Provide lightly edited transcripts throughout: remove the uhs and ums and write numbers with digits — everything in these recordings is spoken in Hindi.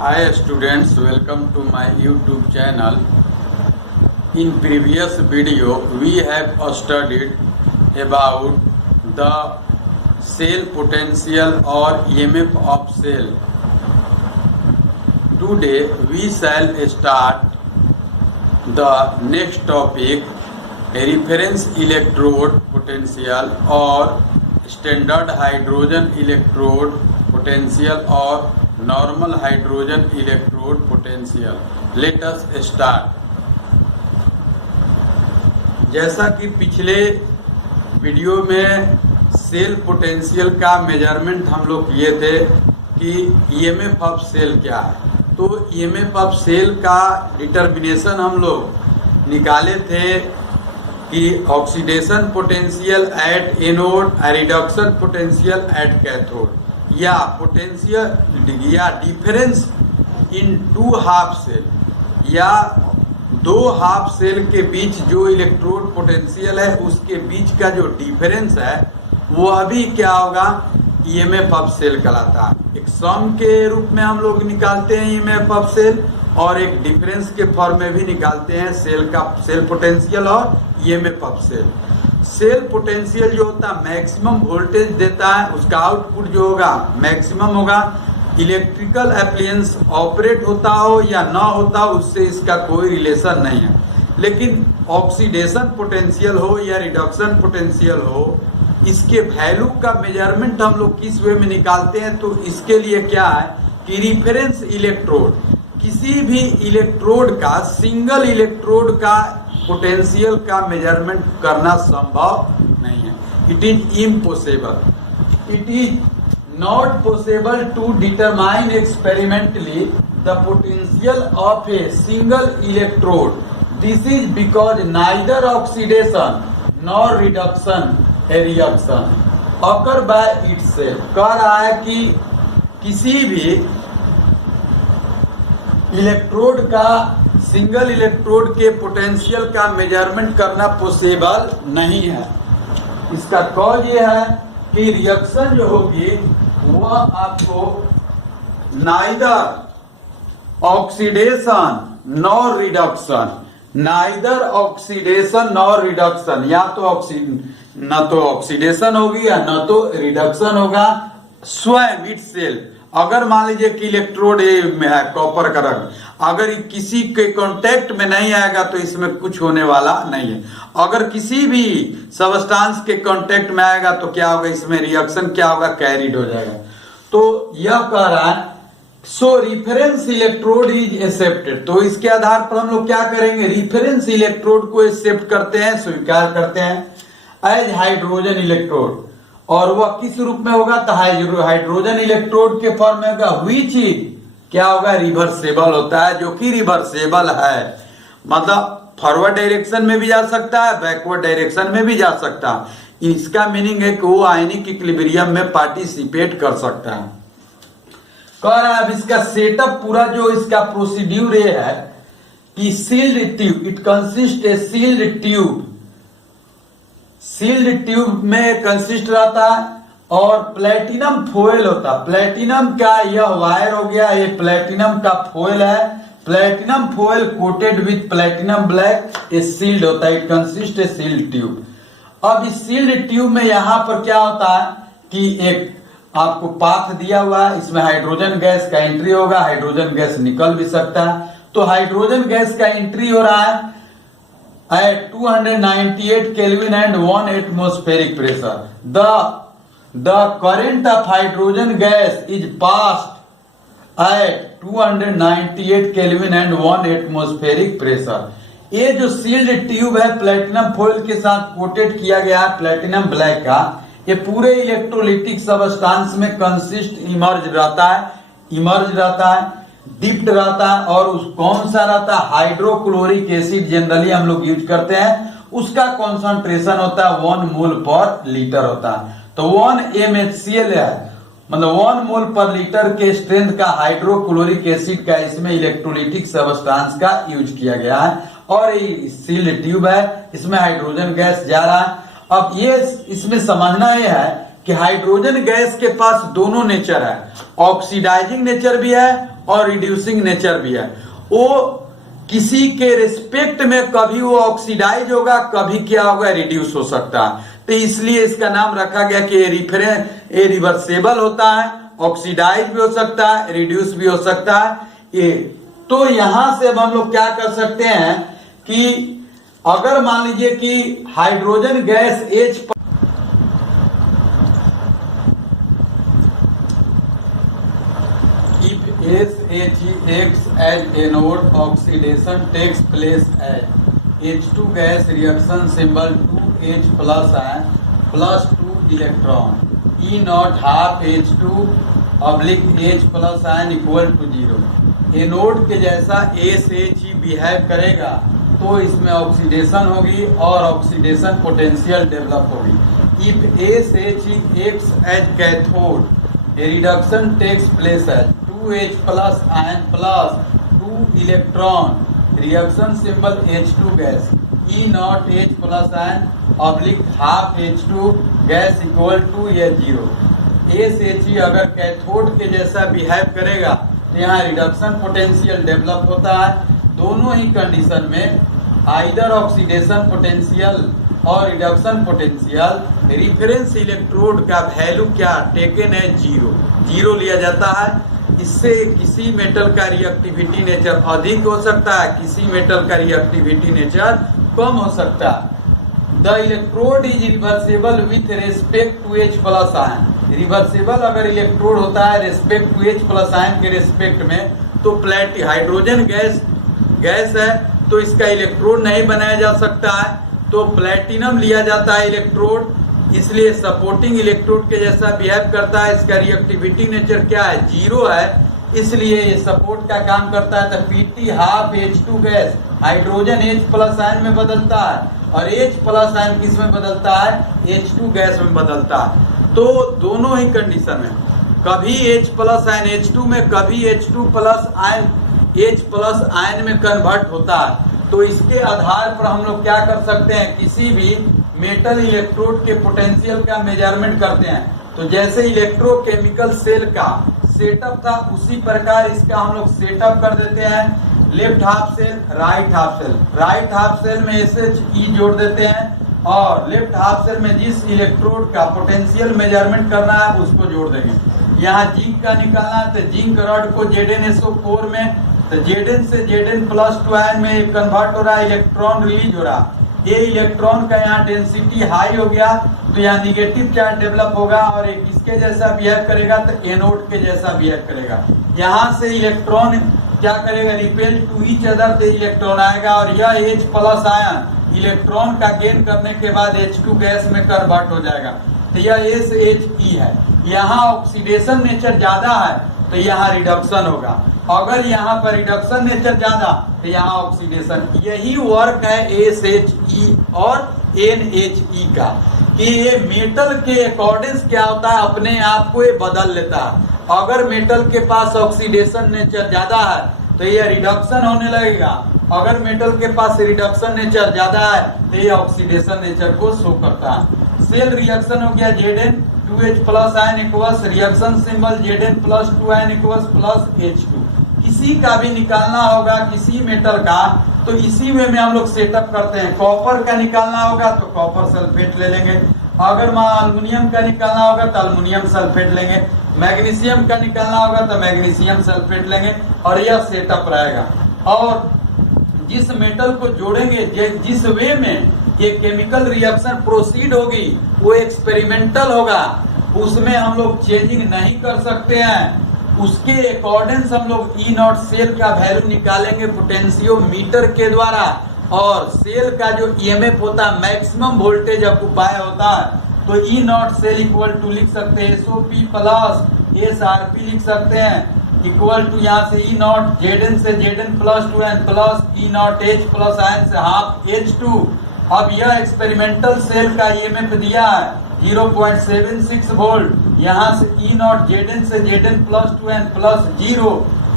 Hi students, welcome to my YouTube channel. In previous video, we have studied about the cell potential or EMF of cell. Today we shall start the next topic, reference electrode potential or standard hydrogen electrode potential or normal hydrogen electrode potential. Let us start. जैसा कि पिछले वीडियो में सेल पोटेंशियल का मेजरमेंट हम लोग किए थे कि ईएमएफ ऑफ सेल क्या है, तो ईएमएफ ऑफ सेल का डिटर्मिनेशन हम लोग निकाले थे कि oxidation potential at anode, reduction potential at cathode, या पोटेंशियल या difference in two half cell, या दो हाफ सेल के बीच जो इलेक्ट्रोड पोटेंशियल है उसके बीच का जो डिफरेंस है वह भी क्या होगा, ईएमएफ ऑफ सेल कहलाता है। एक सम के रूप में हम लोग निकालते हैं ईएमएफ ऑफ सेल, और एक डिफरेंस के फॉर्म में भी निकालते हैं सेल पोटेंशियल और EMF of cell. Cell potential जो होता है मैक्सिमम वोल्टेज देता है, उसका आउटपुट जो होगा मैक्सिमम होगा। इलेक्ट्रिकल एप्लायंस ऑपरेट होता हो या ना होता हो उससे इसका कोई रिलेशन नहीं है। लेकिन ऑक्सीडेशन पोटेंशियल हो या रिडक्शन पोटेंशियल हो, इसके वैल्यू का मेजरमेंट हम लोग किस वे में निकालते हैं, तो इसके लिए क्या है कि रिफरेंस इलेक्ट्रोड, किसी भी इलेक्ट्रोड का, सिंगल इलेक्ट्रोड का पोटेंशियल का मेजरमेंट करना संभव नहीं है। It is impossible. It is not possible to determine experimentally the potential of a single electrode. This is because neither oxidation nor reduction a reaction occur by itself. कह रहा है कि किसी भी इलेक्ट्रोड का, सिंगल इलेक्ट्रोड के पोटेंशियल का मेजरमेंट करना पॉसिबल नहीं है। इसका कॉज ये है कि रिएक्शन जो होगी वह आपको neither oxidation nor reduction, neither oxidation nor reduction, या तो न तो ऑक्सीडेशन होगी या न तो रिडक्शन होगा स्वयं इटसेल्फ। अगर मान लीजिए कि इलेक्ट्रोड में है कॉपर का रंग, अगर किसी के कांटेक्ट में नहीं आएगा तो इसमें कुछ होने वाला नहीं है। अगर किसी भी सबस्टांस के कांटेक्ट में आएगा तो क्या होगा, इसमें रिएक्शन क्या होगा, कैरिड हो जाएगा। तो यह कह रहा है सो रिफरेंस इलेक्ट्रोड इज एक्सेप्टेड। तो इसके आधार पर हम लोग क्या करेंगे, रिफरेंस इलेक्ट्रोड को एक्सेप्ट करते हैं, स्वीकार करते हैं एज हाइड्रोजन इलेक्ट्रोड। और वह किस रूप में होगा, तो हाइड्रोजन इलेक्ट्रोड के फॉर्म में होगा, विच क्या होगा, रिवर्सेबल होता है, जो कि रिवर्सेबल है। मतलब फॉरवर्ड डायरेक्शन में भी जा सकता है, बैकवर्ड डायरेक्शन में भी जा सकता है। इसका मीनिंग है कि वो आयनिक इक्विलिब्रियम में पार्टिसिपेट कर सकता है। कह रहा है अब इसका सेटअप पूरा जो इसका प्रोसीड्यूर ये है कि sealed tube, it consist a sealed tube, sealed tube में कंसिस्ट रहता है, और प्लेटिनम फॉयल होता है। प्लेटिनम का यह वायर हो गया, ये प्लेटिनम का फॉयल है। Platinum foil coated with platinum black, ये सील्ड होता है, it consist a sealed tube. अब इस सील्ड ट्यूब में यहां पर क्या होता है कि एक आपको पाथ दिया हुआ है, इसमें हाइड्रोजन गैस का एंट्री होगा, हाइड्रोजन गैस निकल भी सकता है। तो हाइड्रोजन गैस का एंट्री हो रहा है at 298 Kelvin and 1 atmospheric pressure. The current of hydrogen gas is passed at 298 Kelvin and 1 atmospheric pressure. ये जो सील्ड ट्यूब है प्लेटिनम फॉयल के साथ कोटेड किया गया है प्लेटिनम ब्लैक का, ये पूरे इलेक्ट्रोलिटिक सबस्टांस में कंसिस्ट इमर्ज रहता है, डिप्ट रहता है। और उस कौन सा रहता है, हाइड्रोक्लोरिक एसिड जनरली हम लोग यूज करते हैं, उसका कॉन्सेंट्रेशन होता है 1 मोल पर लीटर होता है। तो 1 MHCl है, मतलब 1 मोल पर लीटर के स्ट्रेंथ का हाइड्रोक्लोरिक एसिड का इसमें इलेक्ट्रोलिटिक सबस्टांस का यूज किया गया है। और ये सील्ड ट्यूब है, इसमें हाइड्रोजन गैस जा रहा है। अब ये इसमें समझना यह है कि हाइड्रोजन गैस के पास दोनों नेचर है, ऑक्सीडाइजिंग नेचर भी है और रिड्यूसिंग नेचर भी है। वो किसी के रिस्पेक्ट में कभी वो ऑक्सीडाइज होगा, कभी क्या होगा, रिड्यूस हो सकता है। तो इसलिए इसका नाम रखा गया कि ये रिवर्सेबल होता है, ऑक्सीडाइज भी हो सकता है, रिड्यूस भी हो सकता है। ये तो यहां से अब हम लोग क्या कर सकते हैं कि अगर मान लीजिए कि hydrogen gas H if SHE acts as anode, oxidation takes place as H2 gas reaction symbol 2H plus ion plus 2 electron E naught half H2 oblique H plus ion equal to 0। Anode के जैसा SHE बिहेव करेगा तो इसमें ऑक्सीडेशन होगी और ऑक्सीडेशन पोटेंशियल डेवलप होगी। If SHE acts as cathode, a reduction takes place as 2H plus ion plus 2 electron, reaction symbol H2 gas, E naught H plus ion oblique half H2 gas equal to ये 0। SHE अगर कैथोड के जैसा बिहेव करेगा तो यहाँ रिडक्शन पोटेंशियल डेवलप होता है। दोनों ही कंडीशन में आइदर ऑक्सीडेशन पोटेंशियल और रिडक्शन पोटेंशियल, रिफरेंस इलेक्ट्रोड का वैल्यू क्या टेकन है 0 लिया जाता है। इससे किसी मेटल का रिएक्टिविटी नेचर अधिक हो सकता है, किसी मेटल का रिएक्टिविटी नेचर कम हो सकता है। The electrode is reversible with respect to H plus ion. Reversible अगर इलेक्ट्रोड होता है respect to H plus ion के रेस्पेक्ट में, तो हाइड्रोजन गैस है तो इसका इलेक्ट्रोड नहीं बनाया जा सकता है, तो प्लेटिनम लिया जाता है इलेक्ट्रोड। इसलिए सपोर्टिंग इलेक्ट्रोड के जैसा बिहेव करता है। इसका रिएक्टिविटी नेचर क्या है 0 है, इसलिए ये सपोर्ट का काम करता है। तो Pt half H2 gas hydrogen H plus ion में बदलता है और H प्लस आयन किस में बदलता है, H2 गैस में बदलता है। तो दोनों ही कंडीशन में कभी H प्लस आयन H2 में, कभी H2 plus ion H plus ion में कन्वर्ट होता है। तो इसके आधार पर हम लोग क्या कर सकते हैं, किसी भी मेटल इलेक्ट्रोड के पोटेंशियल का मेजरमेंट करते हैं। तो जैसे इलेक्ट्रोकेमिकल सेल का सेटअप था उसी प्रकार इसका हम लोग सेटअप कर देते हैं। Left half cell, right half cell, right half cell में SHE जोड़ देते हैं और लेफ्ट हाफ सेल में जिस इलेक्ट्रोड का पोटेंशियल मेजरमेंट करना है उसको जोड़ देंगे। यहाँ जिंक का निकालना है तो जिंक रॉड को ZnSO4 में, तो Zn से Zn+2 आयन में कन्वर्ट हो रहा है, इलेक्ट्रॉन रिलीज हो रहा। ये इलेक्ट्रॉन का यहाँ डेंसिटी हाई हो गया तो यहाँ निगेटिव चार्ज डेवलप होगा और एक इसके जैसा बिहेव करेगा तो एनोड के जैसा बिहेव करेगा। यहाँ से इलेक्ट्रॉन क्या करेगा, रिपेल टू ईच अदर, तो इलेक्ट्रॉन आएगा और यह H प्लस आयन इलेक्ट्रॉन का गेन करने के बाद H2 गैस में कन्वर्ट हो जाएगा। तो यह SHE है। यहाँ ऑक्सीडेशन नेचर ज्यादा है तो यहाँ रिडक्शन होगा, अगर यहाँ पर रिडक्शन नेचर ज्यादा तो यहाँ ऑक्सीडेशन। यही वर्क है SHE और NHE का कि ये मेटल के अकॉर्डिंग क्या होता है, अपने आप को ये बदल लेता है। अगर मेटल के पास ऑक्सीडेशन नेचर ज्यादा है तो ये रिडक्शन होने लगेगा, अगर मेटल के पास रिडक्शन नेचर ज्यादा है तो ये ऑक्सीडेशन नेचर को शो करता है। सेल रिएक्शन हो गया Zn 2H plus ion equals reaction symbol Zn+2 ion equals plus H2। किसी का भी निकालना होगा किसी मेटल का तो इसी वे में हम लोग सेटअप करते हैं। कॉपर का निकालना होगा तो कॉपर सल्फेट ले लेंगे, अगर अल्युमिनियम का निकालना होगा तो अल्युमिनियम सल्फेट लेंगे, मैग्नीशियम का निकालना होगा तो मैग्नीशियम सल्फेट लेंगे और यह सेटअप रहेगा। और जिस मेटल को जोड़ेंगे जिस वे में ये केमिकल रिएक्शन प्रोसीड होगी वो एक्सपेरिमेंटल होगा, उसमें हम लोग चेंजिंग नहीं कर सकते हैं। उसके अकॉर्डिंग हम लोग E नॉट सेल का वैल्यू निकालेंगे पोटेंशियोमीटर के द्वारा और सेल का जो EMF होता है मैक्सिमम वोल्टेज ऑक्युपाई होता है। तो E nought cell equal to लिख सकते हैं SOP प्लस SRP लिख सकते हैं इक्वल टू यहाँ से E नॉट Zn से Zn+2 ion plus E not H plus ion से हाफ H2। अब यह एक्सपेरिमेंटल सेल का EMF दिया है 0.76 वोल्ट, यहाँ से E नॉट Zn से Zn+2 ion plus 0,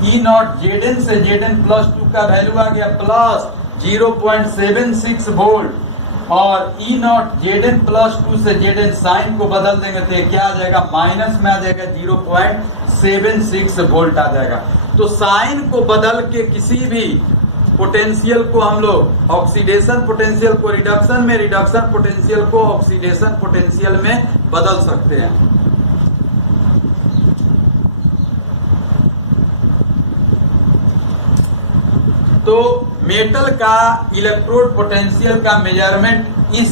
E not Zn से Zn+2 का वैल्यू आ गया प्लस 0.76 वोल्ट और ई नॉट Zn प्लस 2 से Zn साइन को बदल देंगे तो ये क्या आ जाएगा, माइनस में आ जाएगा, 0.76 वोल्ट आ जाएगा। तो साइन को बदल के किसी भी पोटेंशियल को हम लोग ऑक्सीडेशन पोटेंशियल को रिडक्शन में, रिडक्शन पोटेंशियल को ऑक्सीडेशन पोटेंशियल में बदल सकते हैं। तो मेटल का इलेक्ट्रोड पोटेंशियल का मेजरमेंट इस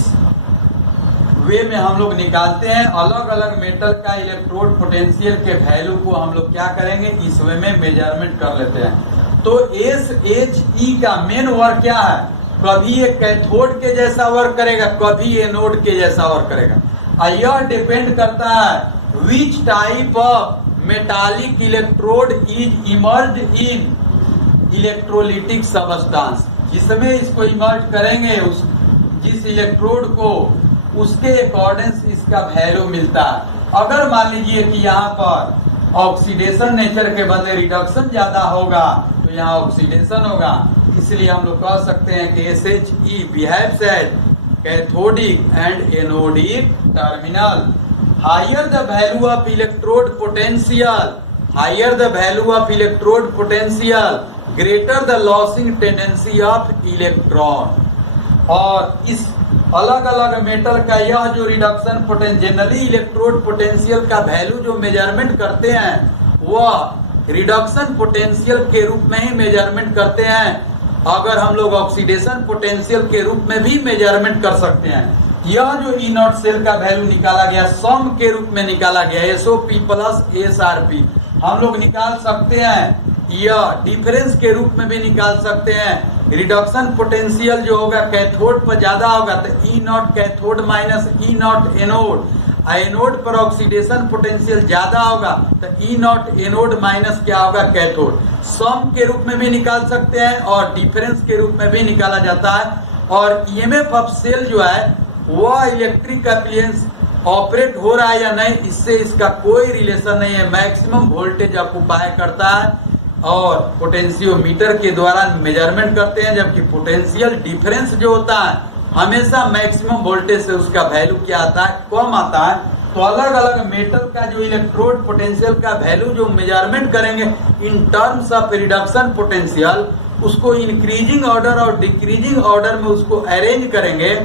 वे में हम लोग निकालते हैं। अलग अलग मेटल का इलेक्ट्रोड पोटेंशियल के वैल्यू को हम लोग क्या करेंगे, इस वे में मेजरमेंट कर लेते हैं। तो SHE का मेन वर्क क्या है, कभी ये कैथोड के जैसा वर्क करेगा, कभी एनोड के जैसा वर्क करेगा। यह डिपेंड करता है which type of metallic electrode is emerge in electrolytic substance, जिसमें इसको इमर्ज करेंगे उस जिस इलेक्ट्रोड को, उसके अकॉर्डिंग इसका वैल्यू मिलता है। अगर मान लीजिए कि यहाँ पर ऑक्सीडेशन नेचर के बदले रिडक्शन ज्यादा होगा तो यहाँ ऑक्सीडेशन होगा, इसलिए हम लोग कह सकते हैं कि SHE behaves as cathodic and anodic terminal. Higher the value of electrode potential, higher the value of electrode potential, greater the losing tendency of electron. और इस अलग अलग मेटल का यह जो reduction potential, generally electrode potential का वैल्यू जो मेजरमेंट करते हैं वह रिडक्शन पोटेंशियल के रूप में ही मेजरमेंट करते हैं। अगर हम लोग ऑक्सीडेशन पोटेंशियल के रूप में भी मेजरमेंट कर सकते हैं। यह जो ई नॉट सेल का वैल्यू निकाला गया सम के रूप में निकाला गया, SOP प्लस SRP हम लोग निकाल सकते हैं, या डिफरेंस के रूप में भी निकाल सकते हैं। रिडक्शन पोटेंशियल जो होगा कैथोड पर ज्यादा होगा तो E naught cathode minus E naught anode, anode पर ऑक्सीडेशन पोटेंशियल ज्यादा होगा तो ई नॉट एनोड माइनस क्या होगा, कैथोड। सम के रूप में भी निकाल सकते हैं और डिफरेंस के रूप में भी निकाला जाता है। और EMF ऑफ सेल जो है वह इलेक्ट्रिक एप्लियंस ऑपरेट हो रहा है या नहीं, इससे इसका कोई रिलेशन नहीं है। मैक्सिमम वोल्टेज ऑक्युपाई करता है और पोटेंशियोमीटर के द्वारा मेजरमेंट करते हैं, जबकि पोटेंशियल डिफरेंस जो होता है हमेशा मैक्सिमम वोल्टेज से उसका वैल्यू क्या आता है, कम आता है। तो अलग अलग मेटल का जो इलेक्ट्रोड पोटेंशियल का वैल्यू जो मेजरमेंट करेंगे in terms of reduction potential, उसको इंक्रीजिंग ऑर्डर और डिक्रीजिंग ऑर्डर में उसको अरेंज करेंगे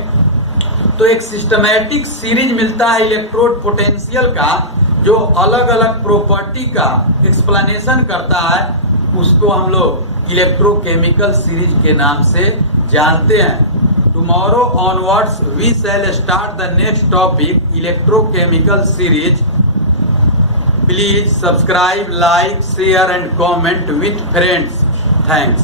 तो एक सिस्टमैटिक सीरीज मिलता है इलेक्ट्रोड पोटेंशियल का, जो अलग अलग प्रॉपर्टी का एक्सप्लेनेशन करता है। उसको हम लोग इलेक्ट्रोकेमिकल सीरीज के नाम से जानते हैं। Tomorrow onwards we shall start the next topic, electrochemical series. Please subscribe, like, share and comment with friends. Thanks.